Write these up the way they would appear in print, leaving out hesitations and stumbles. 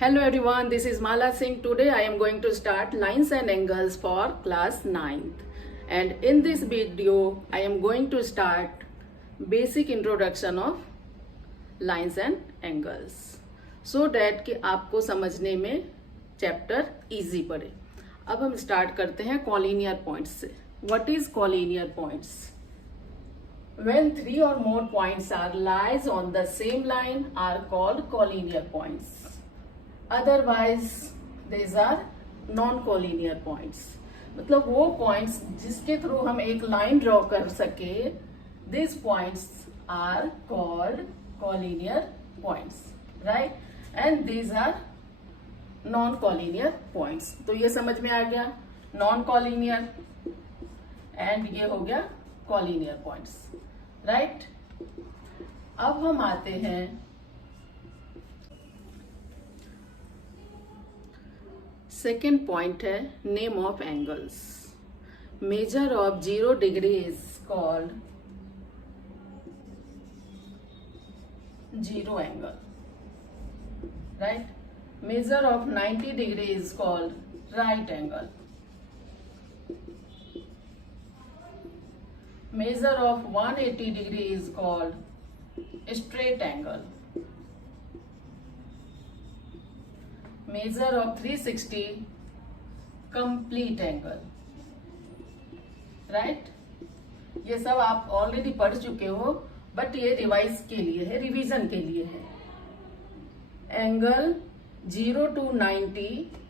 Hello everyone, this is Mala Singh. Today I am going to start lines and angles for class 9th. And in this video, I am going to start basic introduction of lines and angles. So that कि आपको समझने में chapter easy पड़े. अब हम start करते हैं collinear points से. What is collinear points? When three or more points are lies on the same line are called collinear points. Otherwise, these are non-collinear points. मतलब वो points जिसके थ्रू हम एक line draw कर सके, these points are called collinear points, right? And these are non-collinear points. तो ये समझ में आ गया non-collinear and ये हो गया collinear points, right? अब हम आते हैं सेकेंड पॉइंट है name of angles. Measure of 0 degree is called zero angle, right. Measure of 90 degree is called right angle. Measure of 180 degree is called straight angle. Measure of 360 complete angle, right. ये सब आप already पढ़ चुके हो, but ये revise के लिए है, रिवीजन के लिए है. एंगल 0 to 90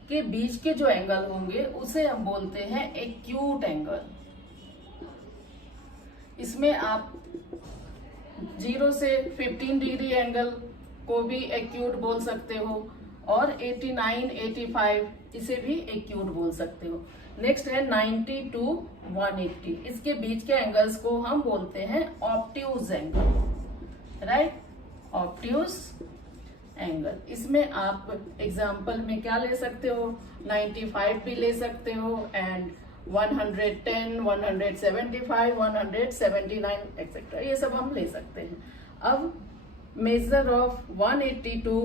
के बीच के जो एंगल होंगे उसे हम बोलते हैं एक्यूट एंगल. इसमें आप 0 से 15 डिग्री एंगल को भी एक्यूट बोल सकते हो और 89, 85 इसे भी एक्यूट बोल सकते हो. नेक्स्ट है 90 to 180. इसके बीच के एंगल्स को हम बोलते हैं obtuse angle, right. Obtuse angle. इसमें आप एग्जांपल में क्या ले सकते हो, 95 भी ले सकते हो एंड 110, 175, 179 एक्सेट्रा, ये सब हम ले सकते हैं. अब मेजर ऑफ 180 to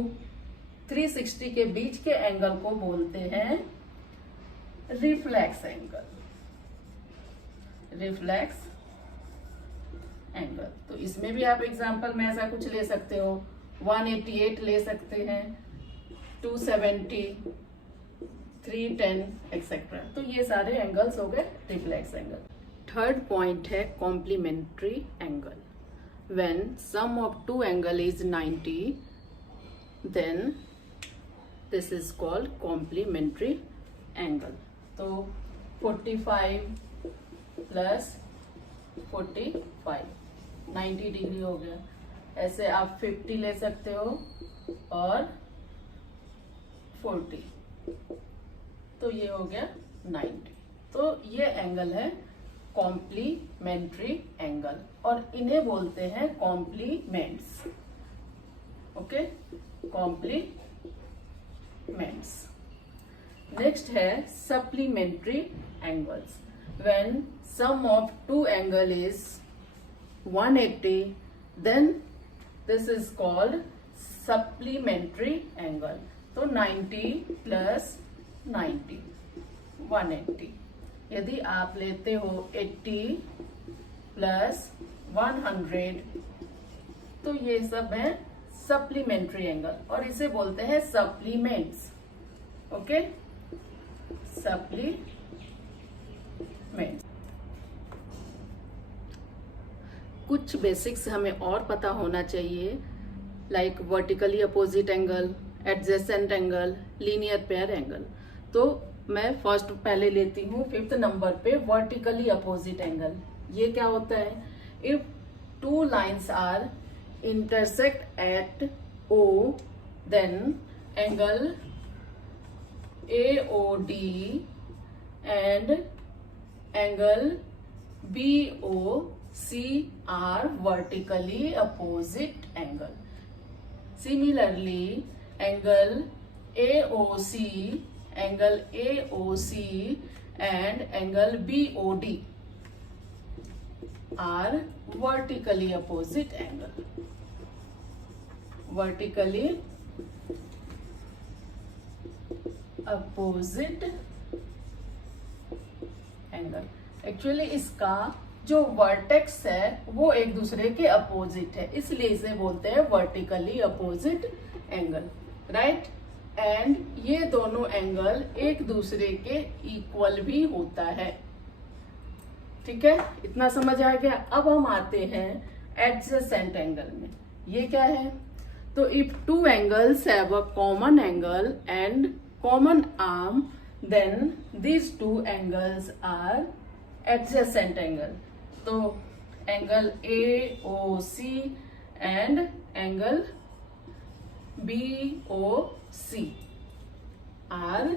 360 के बीच के एंगल को बोलते हैं रिफ्लेक्स एंगल. Reflex angle. तो इसमें भी आप एग्जांपल में ऐसा कुछ ले सकते हो, 188 ले सकते हैं, 270, 310 एक्सेट्रा. तो ये सारे एंगल्स हो गए रिफ्लेक्स एंगल. थर्ड पॉइंट है complementary angle. When sum of two angle is 90, then this is called complementary angle. तो 45 plus 45 90 डिग्री हो गया. ऐसे आप 50 ले सकते हो और 40, तो ये हो गया 90. तो ये एंगल है कॉम्प्लीमेंट्री एंगल और इन्हें बोलते हैं कॉम्प्लीमेंट्स. Okay, compliments. नेक्स्ट है supplementary angles. When sum of two angle is 180, then this is called supplementary angle. तो 90 प्लस 90 180. यदि आप लेते हो 80 प्लस 100, तो ये सब है सप्लीमेंट्री एंगल और इसे बोलते हैं सप्लीमेंट्स. Okay, supplements. कुछ बेसिक्स हमें और पता होना चाहिए, like vertically opposite angle, adjacent angle, linear pair angle. तो मैं फर्स्ट पहले लेती हूँ 5th नंबर पे वर्टिकली अपोजिट एंगल. ये क्या होता है, if two lines are intersect at O, then angle AOD and angle BOC are vertically opposite angle. Similarly, angle AOC and angle BOD are vertically opposite angle. vertically opposite angle. Actually इसका जो vertex है वो एक दूसरे के opposite है, इसलिए इसे बोलते हैं vertically opposite angle, right. And ये दोनों एंगल एक दूसरे के इक्वल भी होता है। ठीक है, इतना समझ आ गया। अब हम आते हैं एडजेसेंट एंगल में। ये क्या है? तो if two angles have a common angle and common arm, then these two angles are adjacent angle. तो angle AOC and angle BOC are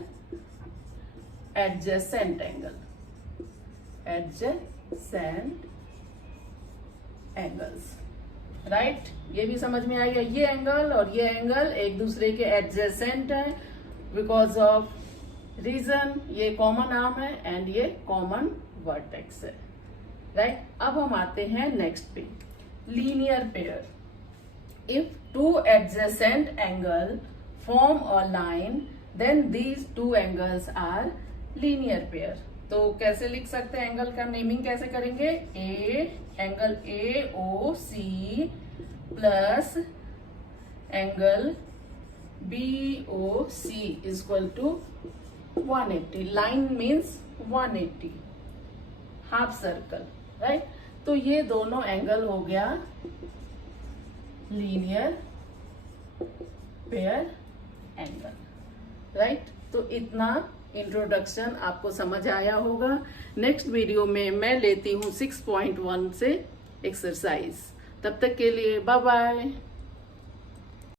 adjacent angle, adjacent angles, right. ये भी समझ में आएगा। ये एंगल और ये एंगल एक दूसरे के एडजेसेंट है बिकॉज ऑफ रीजन ये कॉमन आर्म है एंड ये कॉमन वर्टेक्स है, राइट। अब हम आते हैं नेक्स्ट पे, linear pair. If two adjacent angle form a line, then these two angles are linear pair. तो कैसे लिख सकते हैं? एंगल का नेमिंग कैसे करेंगे? Angle AOC plus angle BOC equal to 180। Line means 180, half circle, right. तो ये दोनों एंगल हो गया लीनियर पेयर एंगल, राइट। तो इतना इंट्रोडक्शन आपको समझ आया होगा। नेक्स्ट वीडियो में मैं लेती हूँ 6.1 से एक्सरसाइज। तब तक के लिए बाय बाय।